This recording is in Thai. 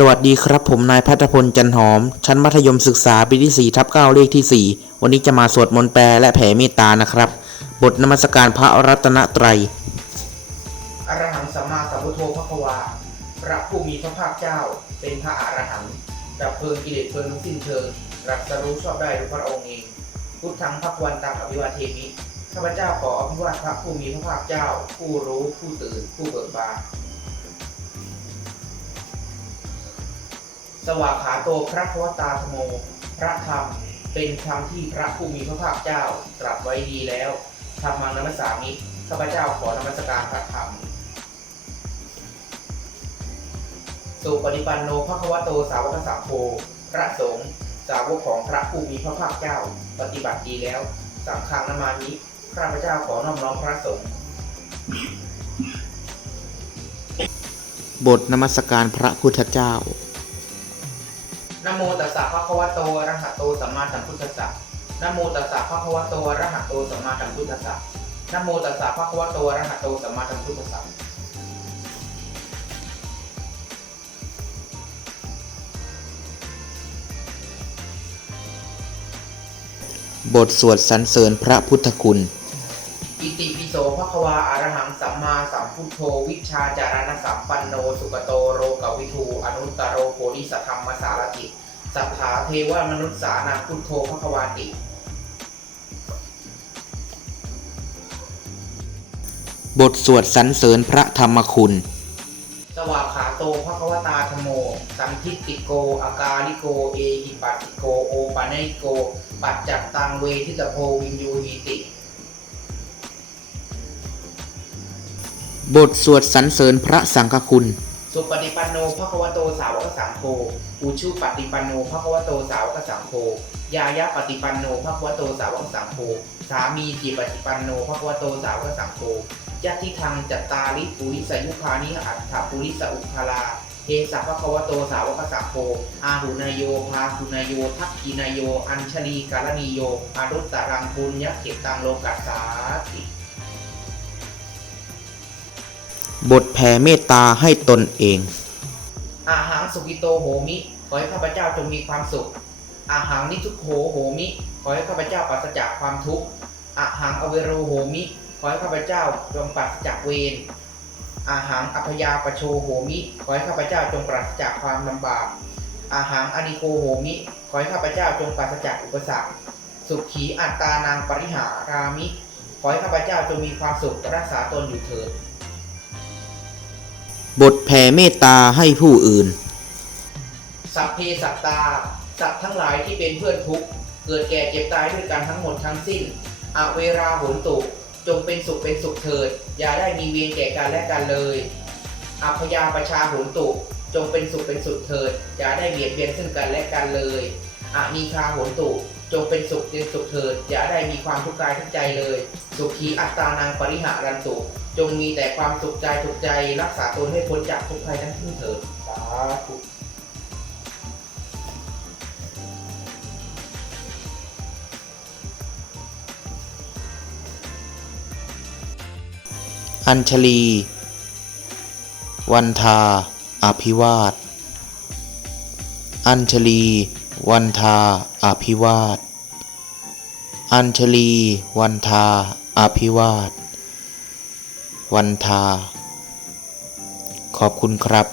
สวัสดีครับผมนายพัฒพลจันหอม ชั้นมัธยมศึกษาปีที่4ทับ9เลขที่ 4 วันนี้จะมาสวดมนต์แปลและแผ่เมตตานะครับ บทนมัสการพระรัตนตรัยอรหังสัมมาสัมพุทโธพระควา พระผู้มีพระภาคเจ้า เป็นพระอรหันต์ดับเพลิงกิเลสเพลิงทั้งสิ้นเชิงรัสรู้ชอบได้ด้วยพระองค์เอง พุทธังพระควันตังอภิวาเทมิข้าพเจ้าขออภิวาทพระผู้มีพระภาคเจ้า ผู้รู้ผู้ตื่นผู้เบิกบาน สวากขาโตพระควตาธโม พระธรรมเป็นธรรมที่พระผู้มีพระภาคเจ้าตรัสไว้ดีแล้วธรรมังนมัสสามิข้าพเจ้าขอนมัสการพระธรรมสุปฏิปันโนภควโตสาวกสังโฆพระสงฆ์สาวกของพระผู้มีพระภาคเจ้า ปฏิบัติดีแล้วสังฆังนามานิข้าพเจ้าขอน้อมน้อมพระสงฆ์บทนมัสการพระพุทธเจ้า นะโมตัสสะภะคะวะโตอะระหะโตสัมมาสัมพุทธัสสะนะโมตัสสะภะคะวะโตอะระหะโตสัมมาสัมพุทธัสสะนะโมตัสสะภะคะวะโตอะระหะโตสัมมาสัมพุทธัสสะบทสวดสรรเสริญพระพุทธคุณ อิติปิโสภควาอะรหังสัมมาสัมพุทโธ วิชาจารณสัมปันโน สุกโตโรกวิทูอนุตตโรโพธิสัทธัมมสารติสัทธาเทวมนุษย์สานังพุทโธภควาติบทสวดสรรเสริญพระธรรมคุณ สวากขาโตภะควตาธโม สันทิติโก อากาลิโก เอหิปัสสิโก โอปาเนโก ปัจจัตตังเวทิตโพวินยูหิติ บทสวดสรรเสริญพระสังฆคุณ สุปฏิปันโนภะควโตสาวกสังโฆอุชุปฏิปันโนภะควโตสาวกสังโฆยายะปฏิปันโนภะควโตสาวกสังโฆสามีจิปฏิปันโนภะควโตสาวกสังโฆยะทิทังจัตตาริปุริสยุคานิอัตถปุริสอุคาลาเอสัพพะควโตสาวกสังโฆอาหุนายโยพาหุนายโย ทักกินายโย อัญชลีกาลนีโยอารุตตรังปุญญเกตังโลกัสสาติ บทแผ่เมตตาให้ตนเอง อาหังสุกิโตโหมิ ขอให้ข้าพเจ้าจงมีความสุข อาหังนิทุกโหโหมิ ขอให้ข้าพเจ้าปราศจากความทุกข์ อาหังอเวโรโหมิ ขอให้ข้าพเจ้าจงปราศจากเวร อาหังอัพยาปโชโหมิ ขอให้ข้าพเจ้าจงปราศจากความลำบาก อาหังอนิโกโหมิ ขอให้ข้าพเจ้าจงปราศจากอุปสรรค สุขีอัตตานางปริหารามิ ขอให้ข้าพเจ้าจงมีความสุขรักษาตนอยู่เถิด บทแผ่เมตตาให้ผู้อื่น สัพเพสัตตา สัตว์ทั้งหลายที่เป็นเพื่อนทุกข์เกิดแก่เจ็บตายด้วยกันทั้งหมดทั้งสิ้นอเวราโหนตุจงเป็นสุขเป็นสุขเถิด อย่าได้มีเวรแก่กันและกันเลยอัพยาประชาโหนตุจงเป็นสุขเป็นสุขเถิด อย่าได้เบียดเบียนซึ่งกันและกันเลย อานีคาโหนตุ จงเป็นสุขเป็นสุขเถิด อย่าได้มีความทุกข์กายทุกใจเลย สุขีอัตตานังปริหารันตุ จงมีแต่ความสุขใจทุกใจ รักษาตนให้พ้นจากทุกภัยทั้งสิ้นเถิดสาธุอัญชลี วันทา อภิวาท อัญชลี วันทาอภิวาท อัญชลี วันทาอภิวาท วันทา ขอบคุณครับ